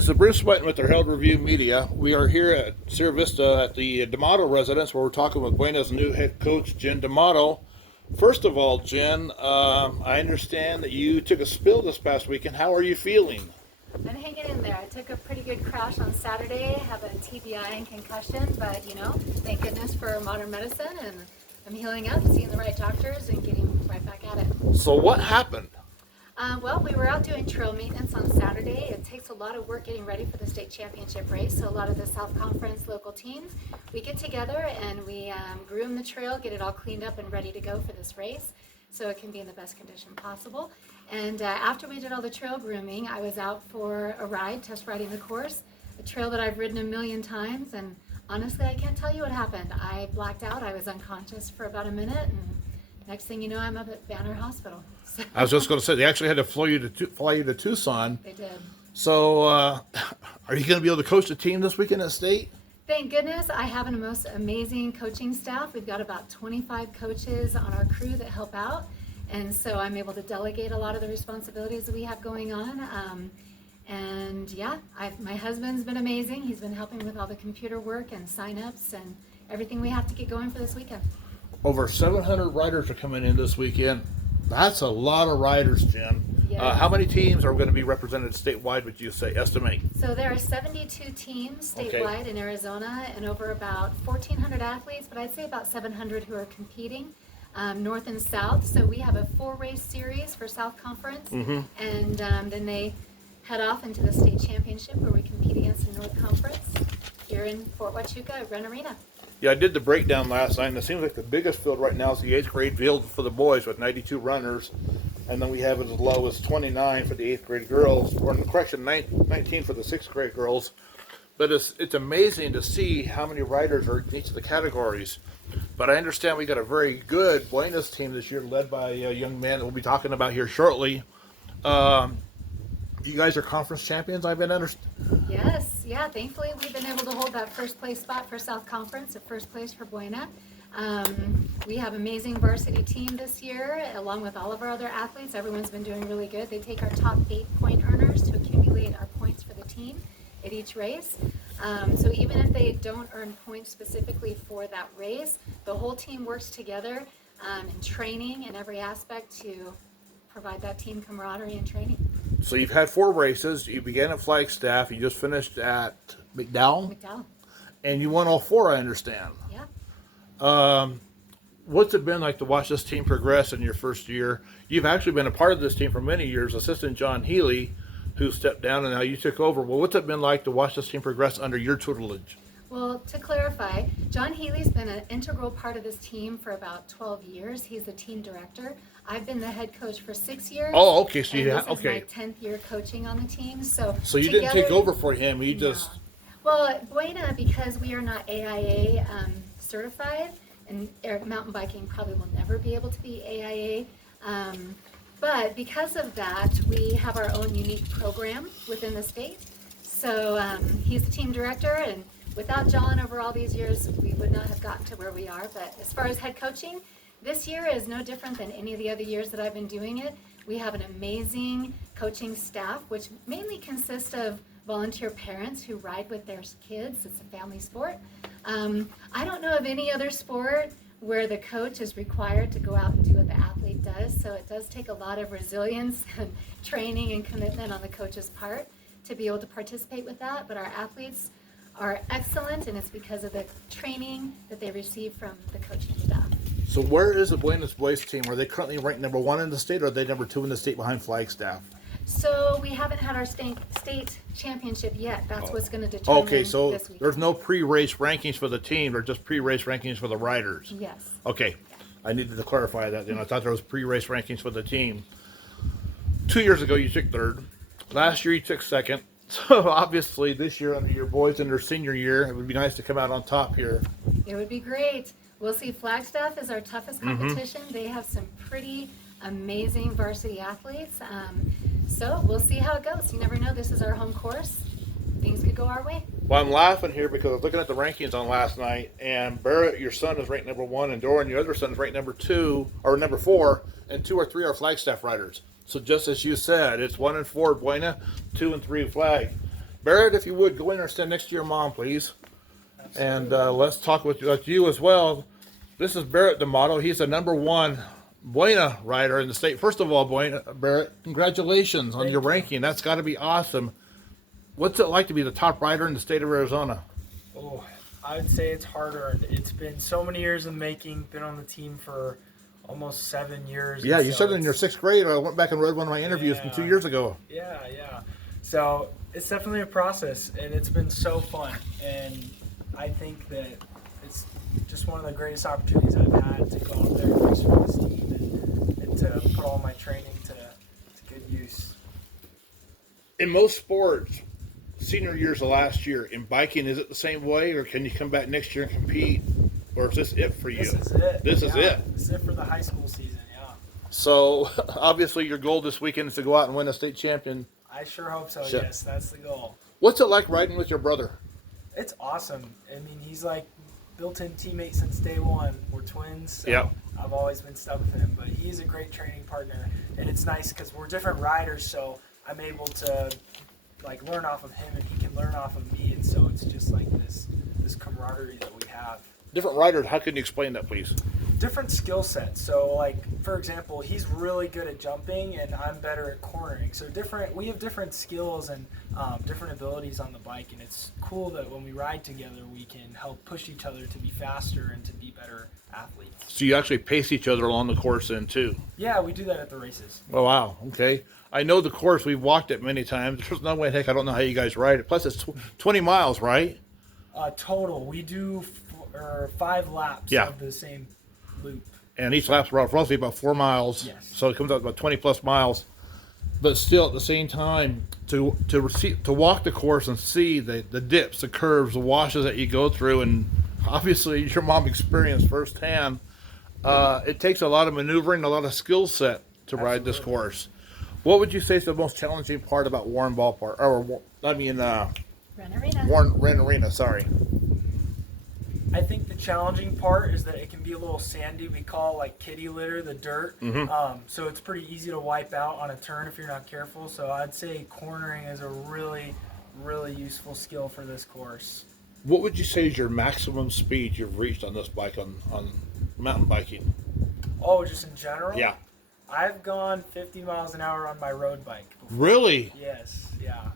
This is Bruce Whiten with the Herald Review Media. We are here at Sierra Vista at the Damato residence where we're talking with Buena's new head coach, Jenn Damato. First of all, Jen, I understand that you took a spill this past weekend. How are you feeling? I'm hanging in there. I took a pretty good crash on Saturday, have a TBI and concussion, but thank goodness for modern medicine, and I'm healing up, seeing the right doctors, and getting right back at it. So what happened? Well, we were out doing trail maintenance on Saturday. It takes a lot of work getting ready for the state championship race, so a lot of the South Conference local teams, we get together and we groom the trail, get it all cleaned up and ready to go for this race, so it can be in the best condition possible. And after we did all the trail grooming, I was out for a ride, test riding the course, a trail that I've ridden a million times, and honestly, I can't tell you what happened. I blacked out, I was unconscious for about a minute, and next thing you know, I'm up at Banner Hospital. So. I was just going to say, they actually had to fly you to Tucson. They did. So are you going to be able to coach the team this weekend at state? Thank goodness I have a most amazing coaching staff. We've got about 25 coaches on our crew that help out. And so I'm able to delegate a lot of the responsibilities that we have going on. And yeah, my husband's been amazing. He's been helping with all the computer work and sign-ups and everything we have to get going for this weekend. Over 700 riders are coming in this weekend. That's a lot of riders, Jen. Yes. How many teams are going to be represented statewide, would you say, estimate? So there are 72 teams statewide in Arizona and over about 1,400 athletes, but I'd say about 700 who are competing. North and South, so we have a 4-race series for South Conference, and then they head off into the state championship where we compete against the North Conference here in Fort Huachuca at Ren Arena. Yeah, I did the breakdown last night, and it seems like the biggest field right now is the 8th grade field for the boys with 92 runners, and then we have as low as 29 for the 8th grade girls, or correction, 19 for the 6th grade girls. But it's amazing to see how many riders are in each of the categories. But I understand we got a very good Buena's team this year, led by a young man that we'll be talking about here shortly. You guys are conference champions, I've been understanding. Yes, yeah, thankfully we've been able to hold that first place spot for South Conference, at first place for Buena. We have amazing varsity team this year, along with all of our other athletes. Everyone's been doing really good. They take our top 8 point earners to accumulate our points for the team at each race. So even if they don't earn points specifically for that race, the whole team works together in training and every aspect to provide that team camaraderie and training. So you've had 4 races. You began at Flagstaff. You just finished at McDowell. And you won all 4, I understand. Yeah. What's it been like to watch this team progress in your first year? You've actually been a part of this team for many years. Assistant John Healy, who stepped down, and now you took over. Well, what's it been like to watch this team progress under your tutelage? Well, to clarify, John Healy's been an integral part of this team for about 12 years. He's the team director. I've been the head coach for 6 years. Oh, okay. So this is my 10th year coaching on the team. So you didn't take over for him. You just... Well, at Buena, because we are not AIA certified, and mountain biking probably will never be able to be AIA. But because of that, we have our own unique program within the state. So he's the team director, and without John over all these years, we would not have gotten to where we are. But as far as head coaching, this year is no different than any of the other years that I've been doing it. We have an amazing coaching staff, which mainly consists of volunteer parents who ride with their kids. It's a family sport. I don't know of any other sport where the coach is required to go out and do what the athlete does. So it does take a lot of resilience and training and commitment on the coach's part to be able to participate with that. But our athletes are excellent, and it's because of the training that they receive from the coaching staff. So where is the Buena's boys team? Are they currently ranked number 1 in the state, or are they number 2 in the state behind Flagstaff? So we haven't had our state championship yet. That's what's going to determine so this week. There's no pre-race rankings for the team. They're just pre-race rankings for the riders. Yes. Okay. I needed to clarify that. I thought there was pre-race rankings for the team. 2 years ago, you took 3rd. Last year, you took 2nd. So obviously, this year, under your boys in their senior year, it would be nice to come out on top here. It would be great. We'll see. Flagstaff is our toughest competition. They have some pretty amazing varsity athletes. So we'll see how it goes. You never know. This is our home course. Things could go our way. Well, I'm laughing here because I was looking at the rankings on last night, and Barrett, your son, is ranked number 1, and Doran, your other son, is ranked number 2, or number 4, and 2 or 3 are Flagstaff riders. So just as you said, it's 1 and 4 Buena, 2 and 3 Flag. Barrett, if you would, go in there and stand next to your mom, please. And let's talk with you as well. This is Barrett Damato. He's the #1 Buena rider in the state. First of all, Barrett, congratulations on your ranking. That's got to be awesome. What's it like to be the top rider in the state of Arizona? Oh, I would say it's harder. It's been so many years in the making. Been on the team for almost 7 years. Yeah, you said in your 6th grade. I went back and read one of my interviews from 2 years ago. Yeah. So it's definitely a process, and it's been so fun. And I think that it's just one of the greatest opportunities I've had to go out there and race for this team and to put all my training to good use. In most sports, senior year's the last year. In biking, is it the same way, or can you come back next year and compete, or is this it for you? This is it. This is it. This is it for the high school season, yeah. So, obviously, your goal this weekend is to go out and win a state champion. I sure hope so, Sure. yes. That's the goal. What's it like riding with your brother? It's awesome. I mean, he's like built-in teammate since day one. We're twins, so Yep. I've always been stuck with him. But he's a great training partner, and it's nice because we're different riders, so I'm able to like learn off of him, and he can learn off of me, and so it's just like this camaraderie that we have. Different riders, how can you explain that, please? Different skill sets. So, like for example, he's really good at jumping, and I'm better at cornering. So we have different skills and different abilities on the bike, and it's cool that when we ride together, we can help push each other to be faster and to be better athletes. So you actually pace each other along the course then, too? Yeah, we do that at the races. Oh, wow. Okay. I know the course. We've walked it many times. There's no way, heck, I don't know how you guys ride it. Plus, it's 20 miles, right? Total, we do 5 laps Yeah. of the same loop. And each lap's roughly about 4 miles. Yes. So it comes out about 20 plus miles. But still, at the same time, to walk the course and see the dips, the curves, the washes that you go through, and obviously your mom experienced firsthand, it takes a lot of maneuvering, a lot of skill set to ride this course. What would you say is the most challenging part about Warren Ballpark? Warren Arena, sorry. I think the challenging part is that it can be a little sandy. We call it like kitty litter, the dirt. So it's pretty easy to wipe out on a turn if you're not careful. So I'd say cornering is a really, really useful skill for this course. What would you say is your maximum speed you've reached on this bike on mountain biking? Oh, just in general? Yeah. I've gone 50 miles an hour on my road bike before. Really? Yes, yeah.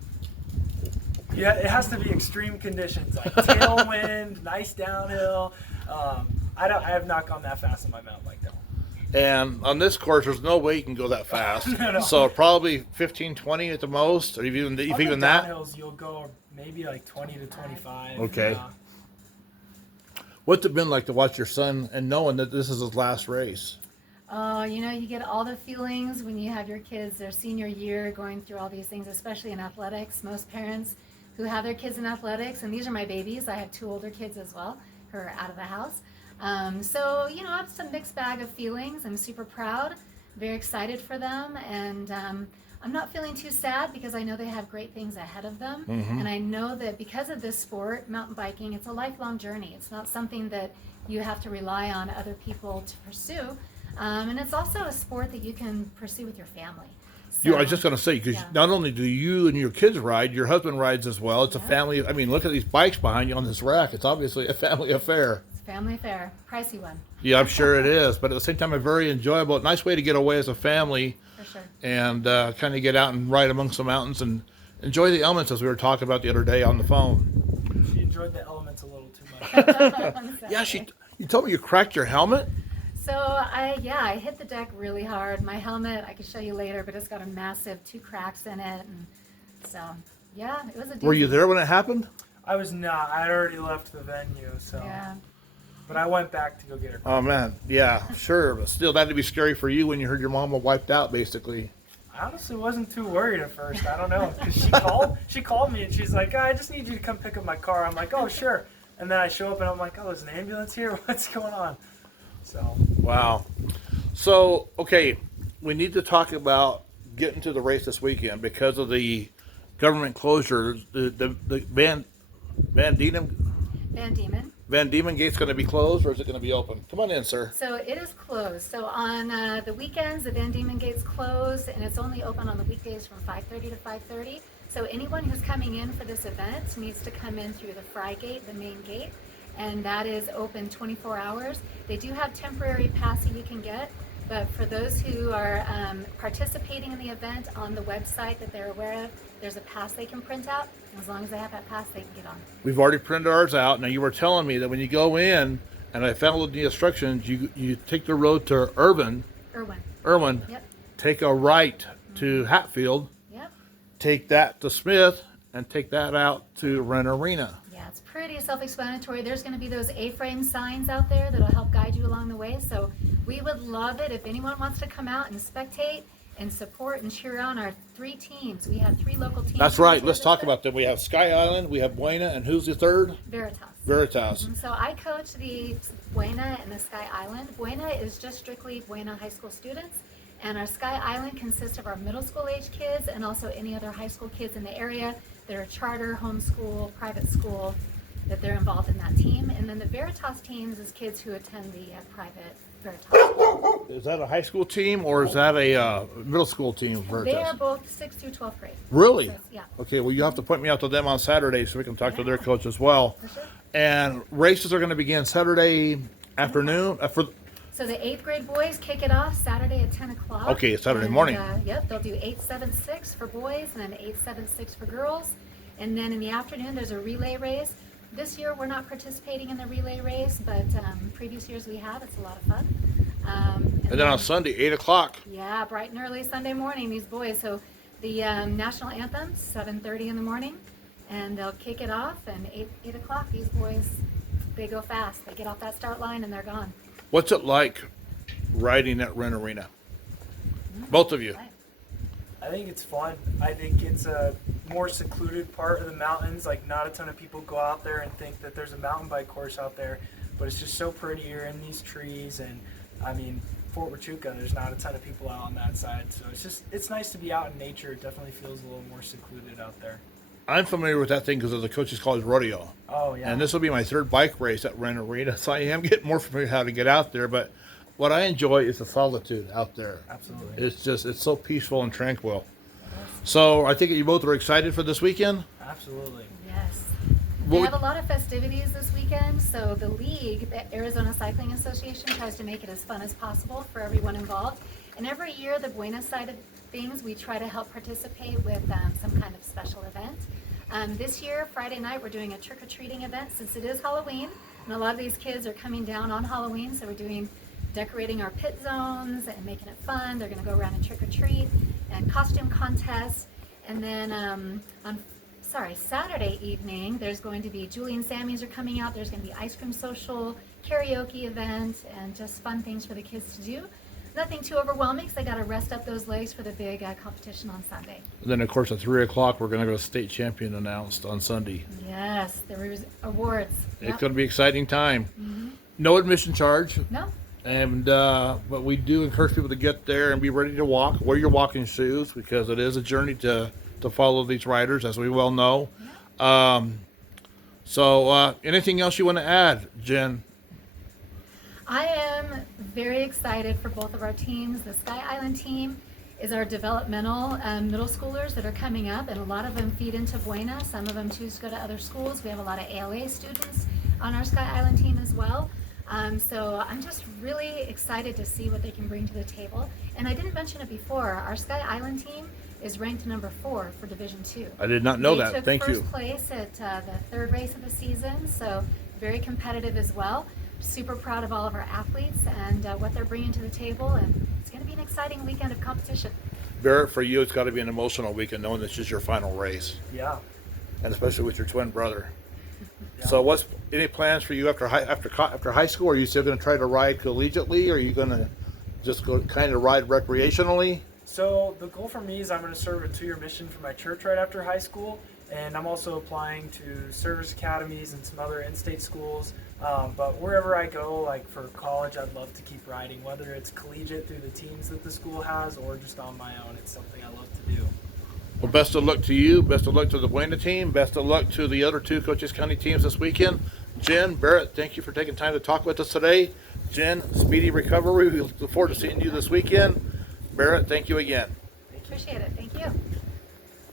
Yeah, it has to be extreme conditions, like tailwind, nice downhill. I have not gone that fast on my mountain bike though. And on this course, there's no way you can go that fast. No. So probably 15, 20 at the most, or even On the that. downhills, you'll go maybe like 20 to 25. Okay. Yeah. What's it been like to watch your son and knowing that this is his last race? Oh, you get all the feelings when you have your kids their senior year going through all these things, especially in athletics. Most parents who have their kids in athletics, and these are my babies. I have 2 older kids as well who are out of the house. So, it's a mixed bag of feelings. I'm super proud, very excited for them, and I'm not feeling too sad because I know they have great things ahead of them. And I know that because of this sport, mountain biking, it's a lifelong journey. It's not something that you have to rely on other people to pursue. And it's also a sport that you can pursue with your family. I was just going to say, because not only do you and your kids ride, your husband rides as well. It's a Yeah. family. I mean, look at these bikes behind you on this rack. It's obviously a family affair. It's a family affair, pricey one. Yeah, I'm sure it is. But at the same time, a very enjoyable, nice way to get away as a family. For sure. And kind of get out and ride amongst the mountains and enjoy the elements, as we were talking about the other day on the phone. She enjoyed the elements a little too much. Yeah, you told me you cracked your helmet? So I hit the deck really hard. My helmet, I can show you later, but it's got a massive 2 cracks in it. And so, yeah, it was a Were you there when it happened? I was not. I had already left the venue, so. Yeah. But I went back to go get her. Oh, man. Yeah, sure. But still, that had to be scary for you when you heard your mama wiped out, basically. I honestly wasn't too worried at first. I don't know. 'Cause she called me and she's like, I just need you to come pick up my car. I'm like, oh, sure. And then I show up and I'm like, oh, there's an ambulance here? What's going on? So. Wow. So, okay, we need to talk about getting to the race this weekend because of the government closure. The Van Diemen Gate's going to be closed, or is it going to be open? Come on in, sir. So it is closed. So on the weekends, the Van Diemen Gate's closed, and it's only open on the weekdays from 5:30 to 5:30. So anyone who's coming in for this event needs to come in through the Fry Gate, the main gate, and that is open 24 hours. They do have temporary pass that you can get, but for those who are participating in the event on the website that they're aware of, there's a pass they can print out. And as long as they have that pass, they can get on. We've already printed ours out. Now, you were telling me that when you go in, and I followed the instructions, you take the road to Irwin, Yep. take a right to Hatfield, Yep. take that to Smith, and take that out to Ren Arena. Yeah, it's pretty self-explanatory. There's going to be those A-frame signs out there that'll help guide you along the way. So we would love it if anyone wants to come out and spectate and support and cheer on our 3 teams. We have 3 local teams. That's right. Let's talk about them. We have Sky Island, we have Buena, and who's the third? Veritas. Veritas. So I coach the Buena and the Sky Island. Buena is just strictly Buena high school students, and our Sky Island consists of our middle school age kids and also any other high school kids in the area that are charter, homeschool, private school, that they're involved in that team. And then the Veritas teams is kids who attend the private Veritas. Is that a high school team or is that a middle school team? Veritas? They are both 6th through 12th grade. Really? So, yeah. Okay, well, you have to point me out to them on Saturday so we can talk to their coach as well. For sure. And races are going to begin Saturday afternoon. So the 8th grade boys kick it off Saturday at 10 o'clock. Okay, Saturday And, morning. Yep, they'll do 8-7-6 for boys and then 8-7-6 for girls. And then in the afternoon, there's a relay race. This year, we're not participating in the relay race, but previous years we have. It's a lot of fun. And then on Sunday, 8 o'clock. Yeah, bright and early Sunday morning, these boys. So the national anthem, 7:30 in the morning, and they'll kick it off. And 8 o'clock, these boys, they go fast. They get off that start line and they're gone. What's it like riding at Ren Arena? Both of you. I think it's fun. I think it's a more secluded part of the mountains. Like, not a ton of people go out there and think that there's a mountain bike course out there, but it's just so pretty. You're in these trees, and I mean, Fort Huachuca, there's not a ton of people out on that side. So it's nice to be out in nature. It definitely feels a little more secluded out there. I'm familiar with that thing because of the Coaches College Rodeo. Oh, yeah. And this will be my 3rd bike race at Ren Arena, so I am getting more familiar how to get out there. But what I enjoy is the solitude out there. Absolutely. It's so peaceful and tranquil. So I think you both are excited for this weekend? Absolutely. Yes. We have a lot of festivities this weekend, so the league, the Arizona Cycling Association, tries to make it as fun as possible for everyone involved. And every year, the Buena side of things, we try to help participate with some kind of special event. This year, Friday night, we're doing a trick-or-treating event since it is Halloween, and a lot of these kids are coming down on Halloween, so we're decorating our pit zones and making it fun. They're going to go around and trick-or-treat and costume contests. And then Saturday evening, there's going to be Julie and Sammy's are coming out. There's going to be ice cream social, karaoke event, and just fun things for the kids to do. Nothing too overwhelming because they got to rest up those legs for the big competition on Sunday. And then, of course, at 3 o'clock, we're going to go state champion announced on Sunday. Yes, there was awards. It's going to be an exciting time. Mm-hmm. No admission charge. No. And but we do encourage people to get there and be ready to walk. Wear your walking shoes because it is a journey to follow these riders, as we well know. Yeah. So anything else you want to add, Jen? I am very excited for both of our teams. The Sky Island team is our developmental middle schoolers that are coming up, and a lot of them feed into Buena. Some of them choose to go to other schools. We have a lot of ALA students on our Sky Island team as well. So I'm just really excited to see what they can bring to the table. And I didn't mention it before, our Sky Island team is ranked number 4 for Division II. I did not know They that. took Thank you. first place at the 3rd race of the season, so very competitive as well. Super proud of all of our athletes and what they're bringing to the table, and it's going to be an exciting weekend of competition. Barrett, for you, it's got to be an emotional weekend knowing this is your final race. Yeah. And especially with your twin brother. Yeah. So what's any plans for you after high school? Are you still going to try to ride collegiately, or are you going to just go kind of ride recreationally? So the goal for me is I'm going to serve a 2-year mission for my church right after high school, and I'm also applying to service academies and some other in-state schools. But wherever I go, like for college, I'd love to keep riding, whether it's collegiate through the teams that the school has or just on my own. It's something I love to do. Well, best of luck to you. Best of luck to the Buena team. Best of luck to the other 2 Coaches County teams this weekend. Jen, Barrett, thank you for taking time to talk with us today. Jen, speedy recovery. We look forward to seeing you this weekend. Barrett, thank you again. Appreciate it. Thank you.